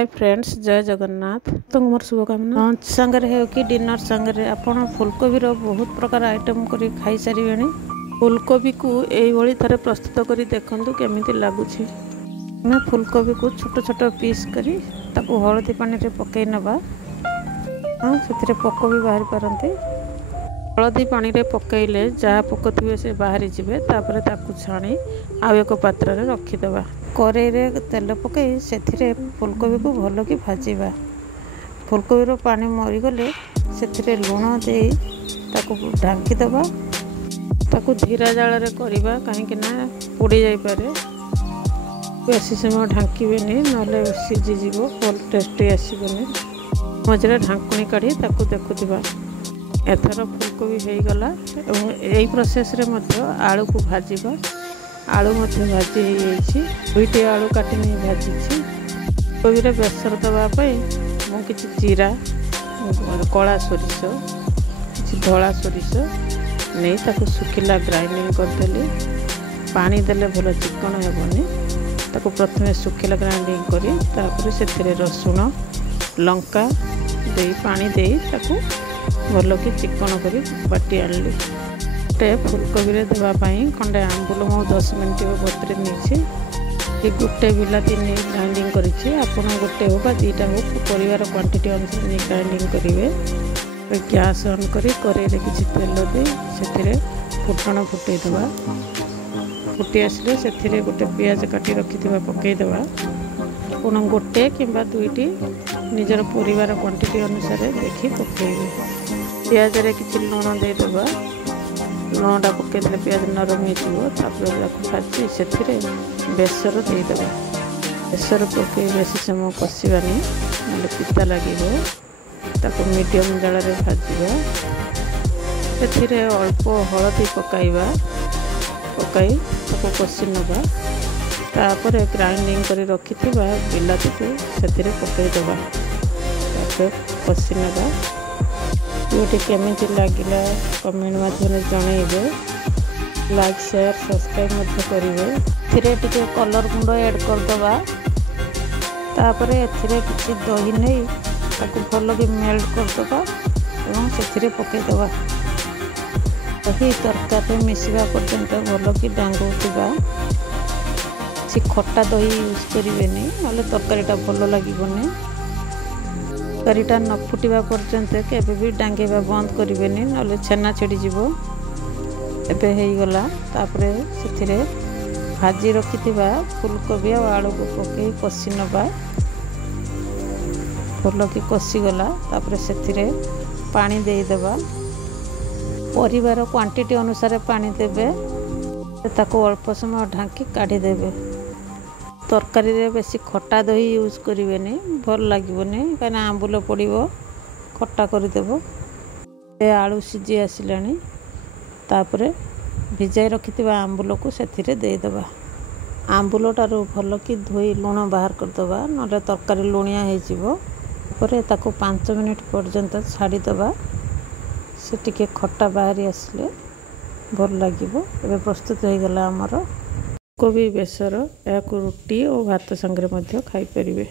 Hi friends, जय जगन्नाथ। तो मोर शुभकामना लंच संगे है कि डिनर संगे आपण फुलकोबी बहुत प्रकार आइटम कर खाई सारे। फुलकोबी को यही थे प्रस्तुत कर देखु केमी लगुच। मैं फुलकोबी को छोट छोट पीस करी हलदी पानी रे पकई नवा। से पोक भी बाहरी पारती। हलदी पानी रे पकईले जहाँ पोक थे से बाहरी जीवे। तापर छाणी आउ एक पात्र रे रखीदे। कड़ाई रे तेल पकई से फुलकोबी को भल कि भाजवा। फुलकोबी पानी मरीगले से लुण दे ढांकीदे। ताकू धीरा जाल करवा कहीं पोड़ी जापे। बेसी समय ढांकबेनि ना सीझीज भल टेस्टी आसबनी। मझे ढांकुणी काढ़ी देखुवा। एथर फुलकोबी हो गला। यही प्रोसेस रे आलू को भाजवा। आलू भाजी हो दुईटी आलू काटी नहीं भाजी। कोबी बेसर देवाई मुझे जीरा कला सोरिष कि धला सोरिष नहीं ताको सुखिला ग्राइंडिंग करदेली। पानी देले भल चिकन हेबनी। ताको प्रथमे सुखिला ग्राइंडिंग करी तापर से रसुण लंका दे पानी दे ताको भल कि चिकन करी बाटी आनली। फुलकोबी देवाई खंडे आंबुल मु 10 मिनट बतरे नहीं। गोटे बिलाती नहीं ग्राइंडिंग कर गोटे हो दीटा हो परिवार क्वांटिटी अनुसार नहीं ग्राइंडिंग करेंगे। गैस ऑन करी कड़ाई किसी तेल दे से फुटण फुटेदवा। फुटी आसले से गोटे पियाज काटी रखी पकईदे। पुनः गोटे कि दुईटी निजर परिवार क्वांटिटी अनुसार देखी पकईबे। पियाज रे किसी लुण देदेबा। लुणटा पकईदे पियाज नरम हो भाजी से बेसर देदेबा। बेसर पकई बेसी समय कषानी ना पिता लगे। मीडियम जाल भाजवा। से अल्प हलदी पकाइबा पकई कषि नवा। तापर ग्राइंडिंग कर रखि बिलाती को से पकईदे। कषि नवा। वीडियो केमी लगे कमेंट माध्यम जनइबे। लाइक शेयर सब्सक्राइब करेंगे। टे कलर गुंड ऐड करदे। तापर किसी दही नहीं भल कि मेल्ट करदे और से पकईदे। दही तरकारी मिसवा पर्यंत भल कि डांगुवा। किसी खट्टा दही यूज करेंगे ना तरकारीटा भल लगे। तरीटा न फुटा पर्यंत केबे भी डांगेबा बंद करेंगे ना छेना छिड़ीज। एबे हो गला। तापर से भाजी रखि फुलकोबी और आलू को पकई कषि नवा। भल कि कषिगला। तापर से पानी देदेबा। परिवार क्वांटिटी अनुसार पानी देबे। ताको अल्प समय ढांकी काढ़ीदेवे। तरकारी रे बेसी खट्टा दही यूज करेंगे भल लगेनि कहीं आंबुल पड़ो खट्टा करदेव। आलू सीझी आसलानी। तापर भिजाई रखि आंबुल को से देदेबा। आंबुल टारू भल कि धोई लुण बाहर करदे ना तरकारी लुणिया हो। 5 मिनिट पर्यंत छाड़ीदे। से टिके खट्टा बाहरी आसले भल लगे। एबे प्रस्तुत हो गला आमर कोबी बेसर। या रुटी और भात संगे खाई परिबे।